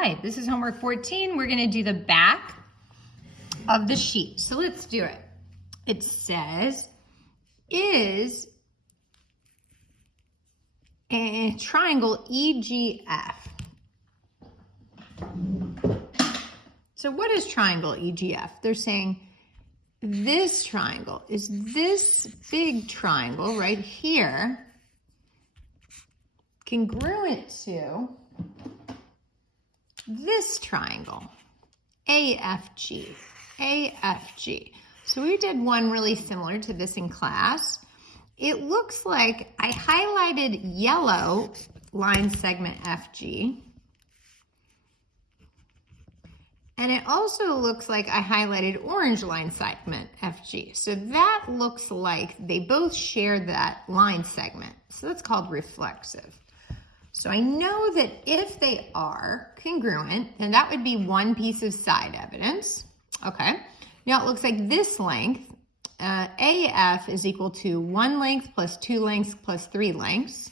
right, this is homework 14. We're gonna do the back of the sheet. So let's do it. It says, is a triangle EGF. So what is triangle EGF? They're saying this triangle is this big triangle right here congruent to this triangle, AFG, AFG. So we did one really similar to this in class. It looks like I highlighted yellow line segment FG. And it also looks like I highlighted orange line segment FG. So that looks like they both share that line segment. So that's called reflexive. So I know that if they are congruent, then that would be one piece of side evidence. Okay. Now it looks like this length, AF is equal to 1 length plus 2 lengths plus 3 lengths.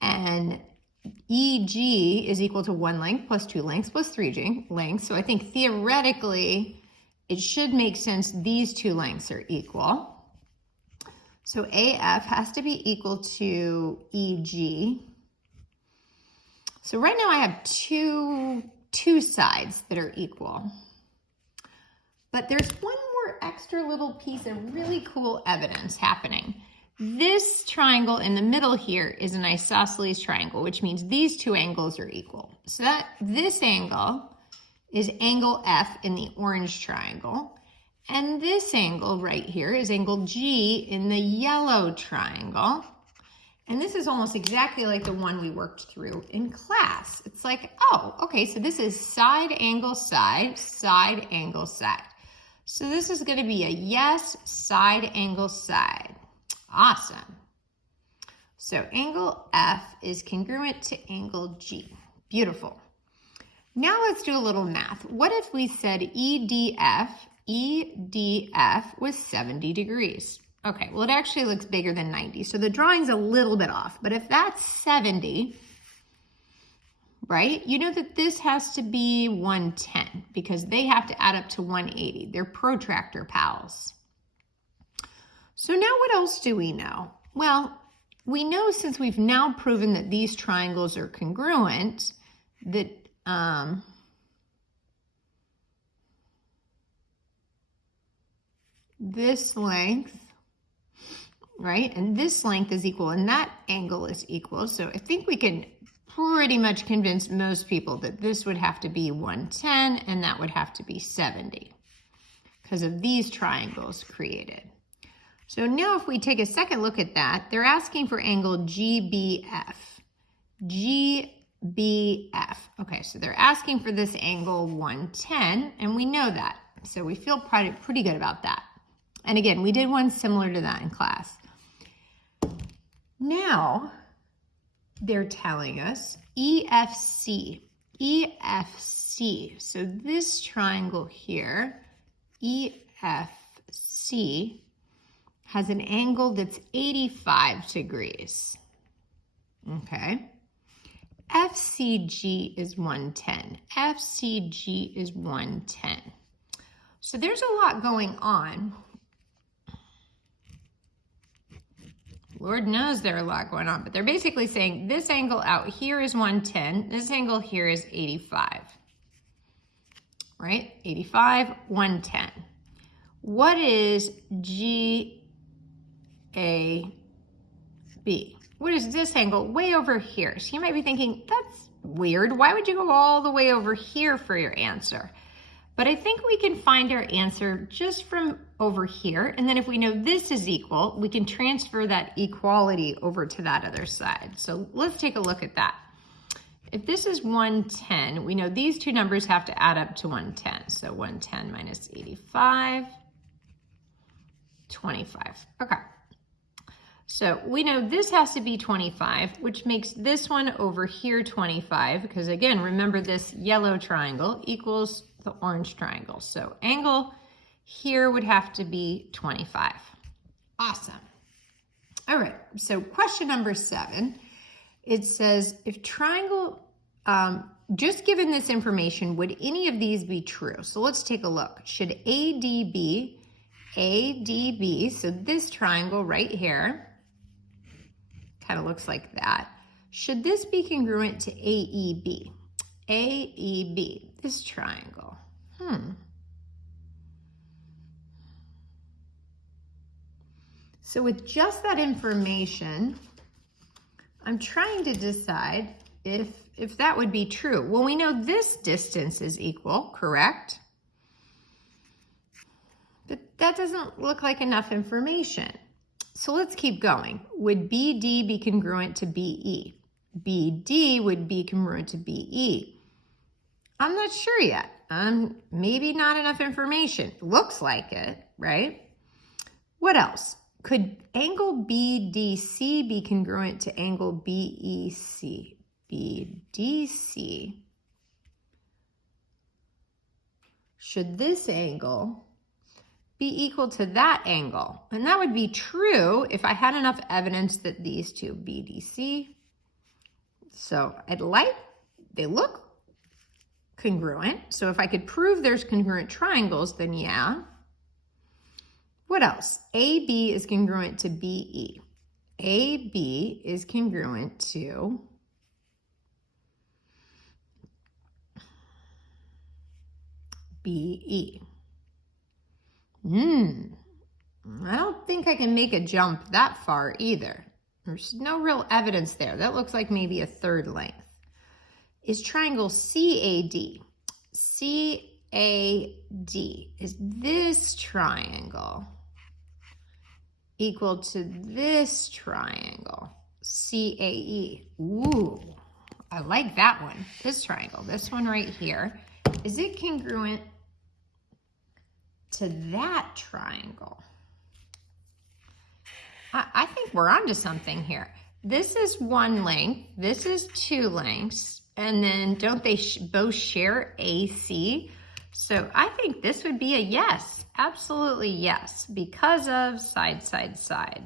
And EG is equal to 1 length plus 2 lengths plus 3 lengths. So I think theoretically, it should make sense these 2 lengths are equal. So AF has to be equal to EG. So right now I have two sides that are equal. But there's one more extra little piece of really cool evidence happening. This triangle in the middle here is an isosceles triangle, which means these two angles are equal. So that this angle is angle F in the orange triangle. And this angle right here is angle G in the yellow triangle. And this is almost exactly like the one we worked through in class. It's like, oh, okay, so this is side angle side, side angle side. So this is going to be a yes, side angle side. Awesome. So angle F is congruent to angle G. Beautiful. Now let's do a little math. What if we said EDF was 70 degrees? Okay, well it actually looks bigger than 90, so the drawing's a little bit off. But if that's 70, right, you know that this has to be 110 because they have to add up to 180. They're protractor pals. So now what else do we know? Well, we know since we've now proven that these triangles are congruent, that this length, right, and this length is equal, and that angle is equal. So I think we can pretty much convince most people that this would have to be 110 and that would have to be 70 because of these triangles created. So now if we take a second look at that, they're asking for angle GBF. GBF. Okay, so they're asking for this angle 110, and we know that. So we feel pretty good about that. And again, we did one similar to that in class. Now, they're telling us EFC. EFC. So this triangle here, EFC, has an angle that's 85 degrees, okay? FCG is 110. FCG is 110. So there's a lot going on. Lord knows there's a lot going on, but they're basically saying this angle out here is 110, this angle here is 85, right? 85, 110. What is GAB? What is this angle way over here? So you might be thinking, that's weird. Why would you go all the way over here for your answer? But I think we can find our answer just from over here. And then if we know this is equal, we can transfer that equality over to that other side. So let's take a look at that. If this is 110, we know these two numbers have to add up to 110. So 110 minus 85, 25. Okay. So we know this has to be 25, which makes this one over here 25, because again, remember this yellow triangle equals the orange triangle. So angle here would have to be 25. Awesome. All right, so question number 7, it says if triangle just given this information, would any of these be true? So let's take a look. Should ADB, so this triangle right here, kind of looks like that. Should this be congruent to AEB? AEB, this triangle. So with just that information, I'm trying to decide if that would be true. Well, we know this distance is equal, correct? But that doesn't look like enough information. So let's keep going. Would BD be congruent to BE? BD would be congruent to BE. I'm not sure yet. Maybe not enough information. Looks like it, right? What else? Could angle BDC be congruent to angle BEC? BDC. Should this angle be equal to that angle? And that would be true if I had enough evidence that these two, BDC, so they look congruent. So if I could prove there's congruent triangles, then yeah. What else? AB is congruent to BE. AB is congruent to BE. I don't think I can make a jump that far either. There's no real evidence there. That looks like maybe a third length. Is triangle CAD? CAD, is this triangle equal to this triangle? CAE. Ooh, I like that one. This triangle, this one right here. Is it congruent to that triangle? I think we're onto something here. This is one length, this is two lengths, and then don't they both share AC? So I think this would be a yes, absolutely yes, because of side, side, side.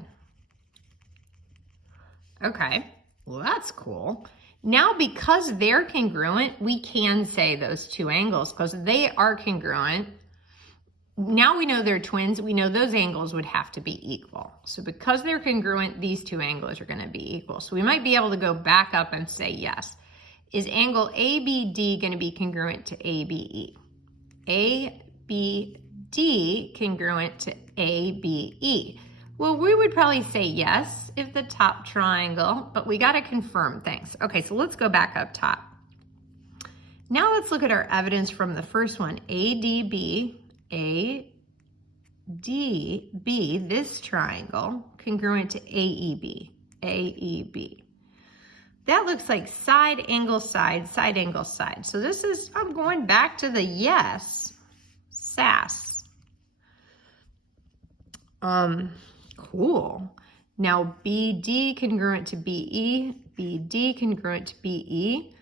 Okay, well that's cool. Now because they're congruent, we can say those two angles because they are congruent. Now we know they're twins, we know those angles would have to be equal. So because they're congruent, these two angles are going to be equal. So we might be able to go back up and say yes. Is angle ABD going to be congruent to ABE? ABD congruent to ABE? Well, we would probably say yes if the top triangle, but we got to confirm things. Okay, so let's go back up top. Now let's look at our evidence from the first one, ADB. ADB, this triangle, congruent to AEB, AEB. That looks like side angle side, side angle side. So this is, I'm going back to the yes, SAS. Cool. Now BD congruent to BE, BD congruent to BE.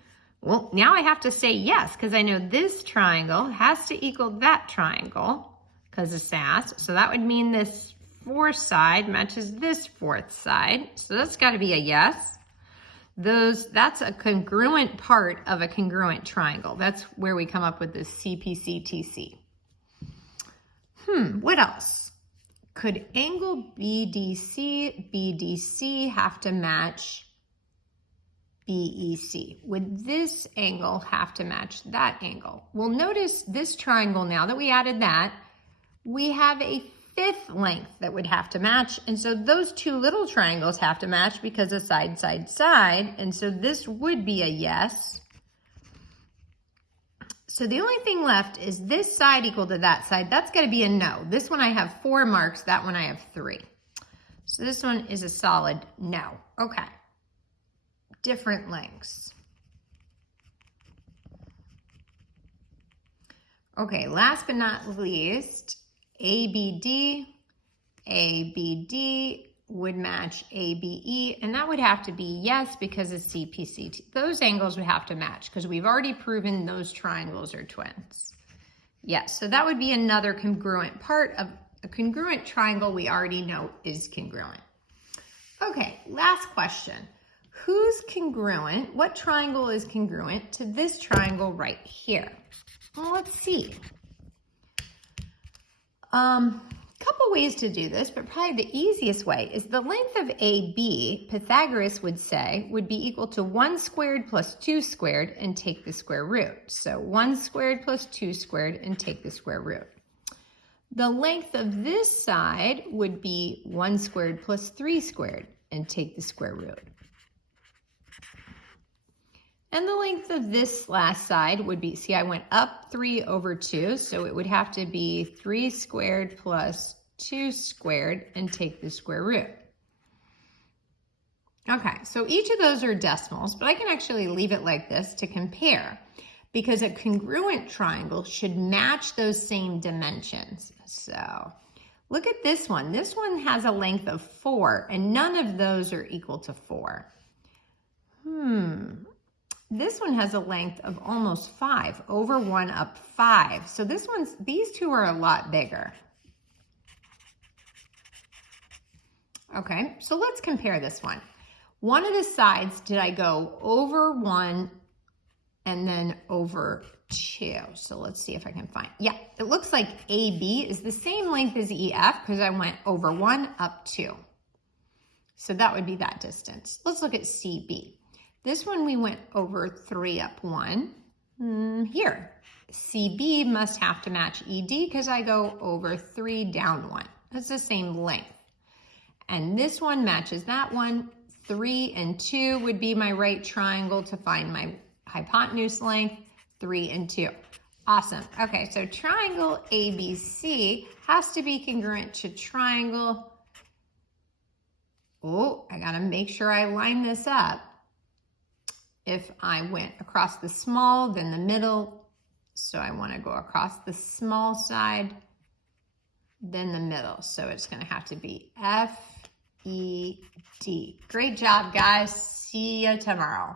Well, now I have to say yes, because I know this triangle has to equal that triangle because of SAS. So that would mean this fourth side matches this fourth side. So that's got to be a yes. That's a congruent part of a congruent triangle. That's where we come up with this CPCTC. What else? Could angle BDC have to match BEC? Would this angle have to match that angle? Well, notice this triangle, now that we added that, we have a fifth length that would have to match. And so those two little triangles have to match because of side, side, side. And so this would be a yes. So the only thing left is this side equal to that side. That's got to be a no. This one I have 4 marks. That one I have 3. So this one is a solid no. Okay. Different lengths. Okay, last but not least, ABD would match ABE, and that would have to be yes because of CPCT. Those angles would have to match because we've already proven those triangles are twins. Yes, so that would be another congruent part of a congruent triangle we already know is congruent. Okay, last question. who's congruent, what triangle is congruent to this triangle right here? Well, let's see. Couple ways to do this, but probably the easiest way is the length of AB, Pythagoras would say, would be equal to 1 squared plus 2 squared and take the square root. So 1 squared plus 2 squared and take the square root. The length of this side would be 1 squared plus 3 squared and take the square root. And the length of this last side would be, see, I went up 3 over 2, so it would have to be 3 squared plus 2 squared and take the square root. Okay, so each of those are decimals, but I can actually leave it like this to compare, because a congruent triangle should match those same dimensions. So look at this one. This one has a length of 4, and none of those are equal to 4. This one has a length of almost 5, over 1 up 5. So these two are a lot bigger. Okay, so let's compare this one. One of the sides, did I go over 1 and then over 2? So let's see if I can find, yeah, it looks like AB is the same length as EF because I went over 1 up 2. So that would be that distance. Let's look at CB. This one we went over 3 up 1. Here, CB must have to match ED because I go over 3 down 1. That's the same length. And this one matches that one. 3 and 2 would be my right triangle to find my hypotenuse length. 3 and 2. Awesome. Okay, so triangle ABC has to be congruent to triangle. Oh, I gotta make sure I line this up. If I went across the small, then the middle. So I want to go across the small side, then the middle. So it's going to have to be FED. Great job, guys. See you tomorrow.